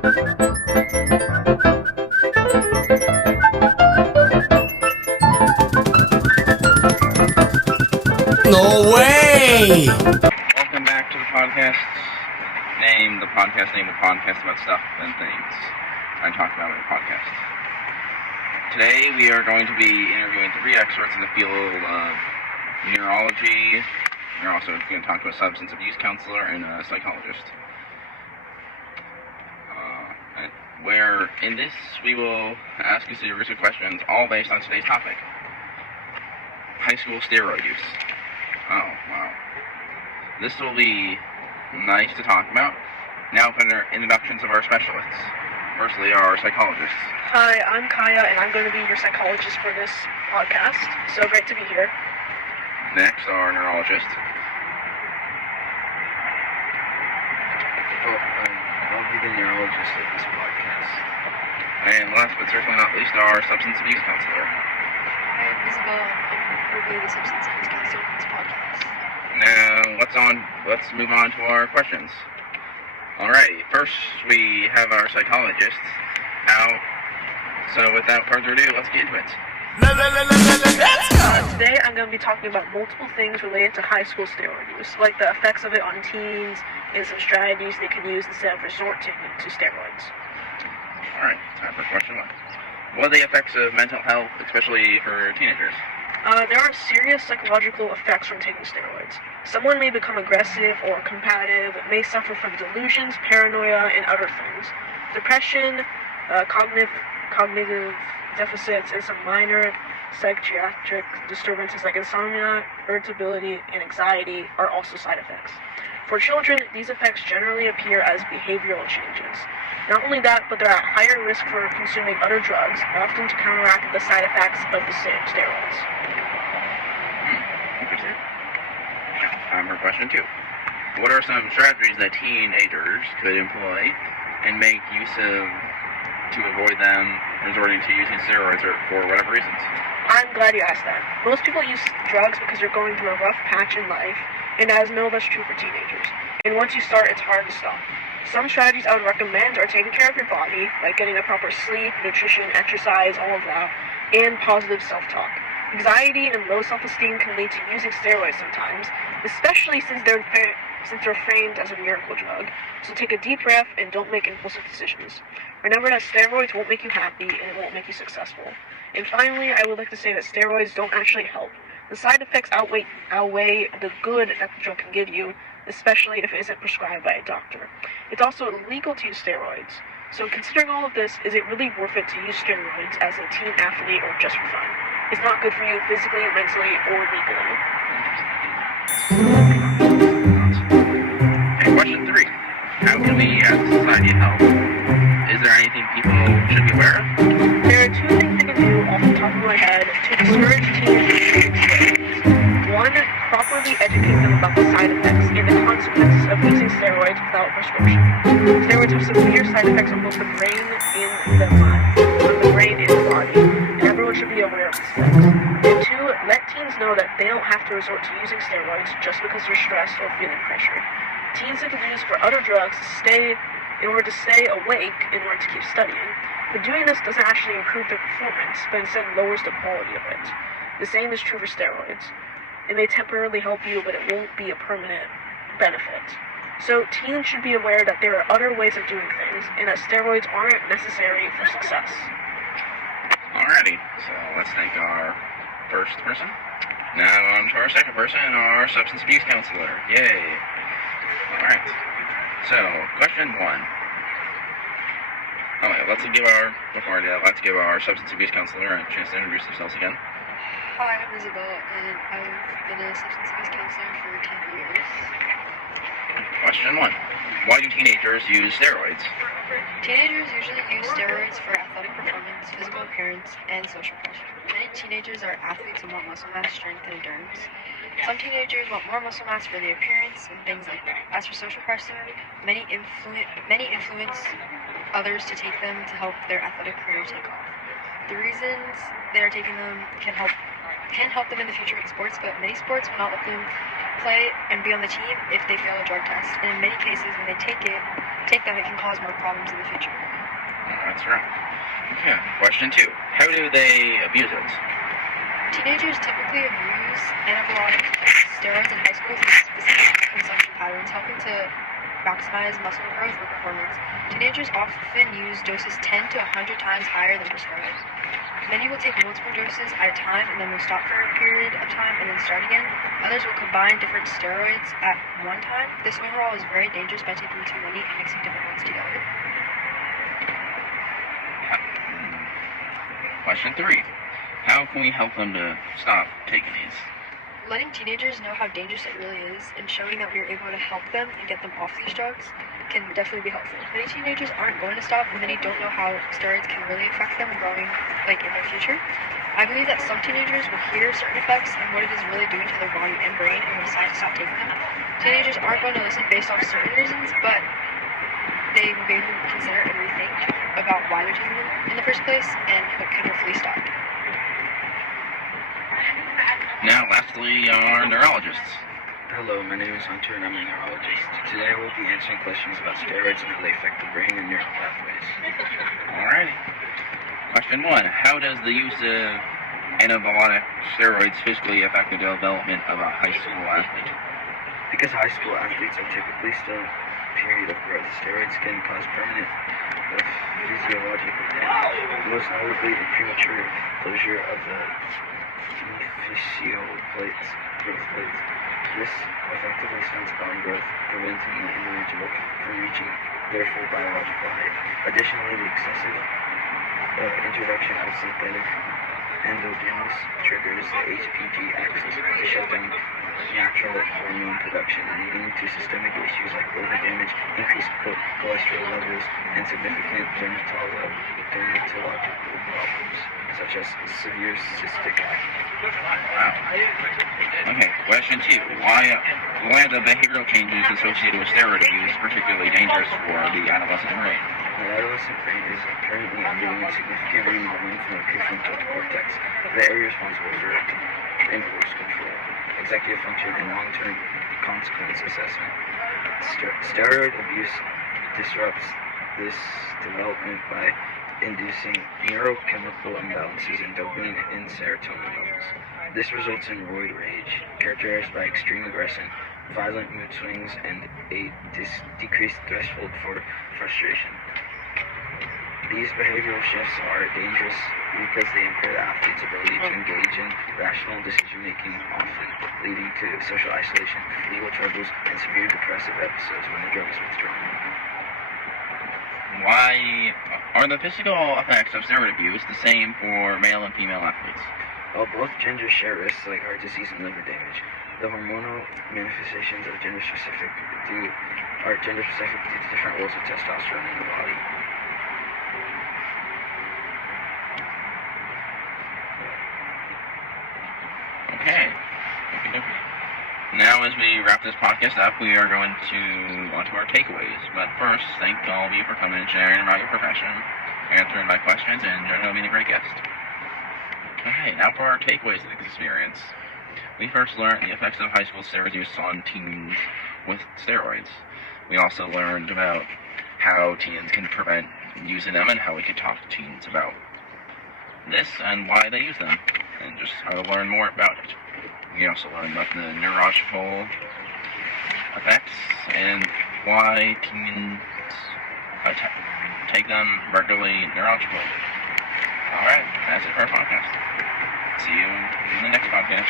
No way! Welcome back to the podcast. The podcast about stuff and things I talk about in the podcast. Today we are going to be interviewing 3 experts in the field of neurology. We're also going to talk to a substance abuse counselor and a psychologist. Where in this we will ask a series of questions, all based on today's topic: high school steroid use. Oh, wow. This will be nice to talk about. Now for introductions of our specialists. Firstly, our psychologists. Hi, I'm Kaya, and I'm going to be your psychologist for this podcast. So great to be here. Next, our neurologist. I'll be the neurologist of this podcast. And last but certainly not least, our substance abuse counselor. I'm Isabel, and will be the substance abuse counselor for this podcast. Now, let's move on to our questions. Alright, first we have our psychologist. So without further ado, let's get into it. Today I'm going to be talking about multiple things related to high school steroid use, like the effects of it on teens and some strategies they can use instead of resorting to steroids. Alright, time for question 1. What are the effects of mental health, especially for teenagers? There are serious psychological effects from taking steroids. Someone may become aggressive or combative, may suffer from delusions, paranoia, and other things. Depression, cognitive deficits, and some minor psychiatric disturbances like insomnia, irritability, and anxiety are also side effects. For children, these effects generally appear as behavioral changes. Not only that, but they're at higher risk for consuming other drugs, often to counteract the side effects of the same steroids. Interesting. Time for question 2. What are some strategies that teenagers could employ and make use of to avoid them resorting to using steroids or for whatever reasons? I'm glad you asked that. Most people use drugs because they're going through a rough patch in life, and that is no less true for teenagers. And once you start, it's hard to stop. Some strategies I would recommend are taking care of your body, like getting a proper sleep, nutrition, exercise, all of that, and positive self-talk. Anxiety and low self-esteem can lead to using steroids sometimes, especially since they're framed as a miracle drug. So take a deep breath and don't make impulsive decisions. Remember that steroids won't make you happy and it won't make you successful. And finally, I would like to say that steroids don't actually help. The side effects outweigh the good that the drug can give you, especially if it isn't prescribed by a doctor. It's also illegal to use steroids. So considering all of this, is it really worth it to use steroids as a teen athlete or just for fun? It's not good for you physically, mentally, or legally. And question 3. How can we as a society help? Is there anything people should be aware of? There are 2 things they can do off the top of my head to discourage teenagers from using steroids. 1, properly educate them about the side effects and the consequences of using steroids without prescription. Steroids have severe side effects on both the brain and the body, and everyone should be aware of these effects. And 2, let teens know that they don't have to resort to using steroids just because they're stressed or feeling pressured. Teens can use for other drugs in order to stay awake in order to keep studying. But doing this doesn't actually improve their performance, but instead lowers the quality of it. The same is true for steroids. It may temporarily help you, but it won't be a permanent benefit. So teens should be aware that there are other ways of doing things, and that steroids aren't necessary for success. Alrighty, so let's thank our first person. Now on to our second person, our substance abuse counselor. Yay! Alright, so question 1. Let's give our substance abuse counselor a chance to introduce themselves again. Hi, I'm Isabel, and I've been a substance abuse counselor for 10 years. Question 1. Why do teenagers use steroids? Teenagers usually use steroids for athletic performance, physical appearance, and social pressure. Many teenagers are athletes and want muscle mass, strength, and endurance. Some teenagers want more muscle mass for the appearance and things like that. As for social pressure, many influence others to take them to help their athletic career take off. The reasons they are taking them can help them in the future in sports, but many sports will not let them play and be on the team if they fail a drug test. And in many cases, when they take it take them, it can cause more problems in the future. That's right. Okay. Question 2. How do they abuse it? Teenagers typically abuse anabolic steroids in high school for specific consumption patterns, helping to maximize muscle growth or performance. Teenagers often use doses 10 to 100 times higher than prescribed. Many will take multiple doses at a time and then will stop for a period of time and then start again. Others will combine different steroids at one time. This overall is very dangerous by taking too many and mixing different ones together. Question 3. How can we help them to stop taking these? Letting teenagers know how dangerous it really is and showing that we are able to help them and get them off these drugs can definitely be helpful. Many teenagers aren't going to stop, and many don't know how steroids can really affect them growing in their future. I believe that some teenagers will hear certain effects and what it is really doing to their body and brain and will decide to stop taking them. Teenagers aren't going to listen based off certain reasons, but they will be able to consider and rethink about why they're taking them in the first place and can hopefully stop. Now, lastly, our neurologists. Hello, my name is Hunter and I'm a neurologist. Today I will be answering questions about steroids and how they affect the brain and neural pathways. Alrighty. Question 1. How does the use of anabolic steroids physically affect the development of a high school athlete? Because high school athletes are typically still in a period of growth, steroids can cause permanent physiological damage, most notably a premature closure of the fascial growth plates. This effectively stunts bone growth, preventing the individual from reaching their full biological height. Additionally, the excessive introduction of synthetic endogens triggers the HPG axis to shut down natural hormone production, leading to systemic issues like liver damage, increased cholesterol levels, and significant dermatological problems, such as severe cystic acne. Wow. Okay, question 2. Why are the behavioral changes associated with steroid abuse particularly dangerous for the adolescent brain? The adolescent brain is currently undergoing significant remodeling from the prefrontal cortex, the area responsible for impulse control, executive function, and long-term consequence assessment. Steroid abuse disrupts this development by inducing neurochemical imbalances in dopamine and serotonin levels. This results in roid rage, characterized by extreme aggression, violent mood swings, and a decreased threshold for frustration. These behavioral shifts are dangerous because they impair the athlete's ability to engage in rational decision-making, often leading to social isolation, legal troubles, and severe depressive episodes when the drug is withdrawn. Why are the physical effects of steroid abuse the same for male and female athletes? While both genders share risks like heart disease and liver damage, the hormonal manifestations are gender-specific due to different levels of testosterone in the body. Okay. Now, as we wrap this podcast up, we are going to on to our takeaways. But first, thank all of you for coming and sharing about your profession, answering my questions, and generally being a great guest. Okay, now for our takeaways of the experience. We first learned the effects of high school steroid use on teens with steroids. We also learned about how teens can prevent using them and how we can talk to teens about this and why they use them, and just how to learn more about it. We also learned about the neurological effects and why teens take them regularly neurologically. Alright, that's it for our podcast. See you in the next podcast.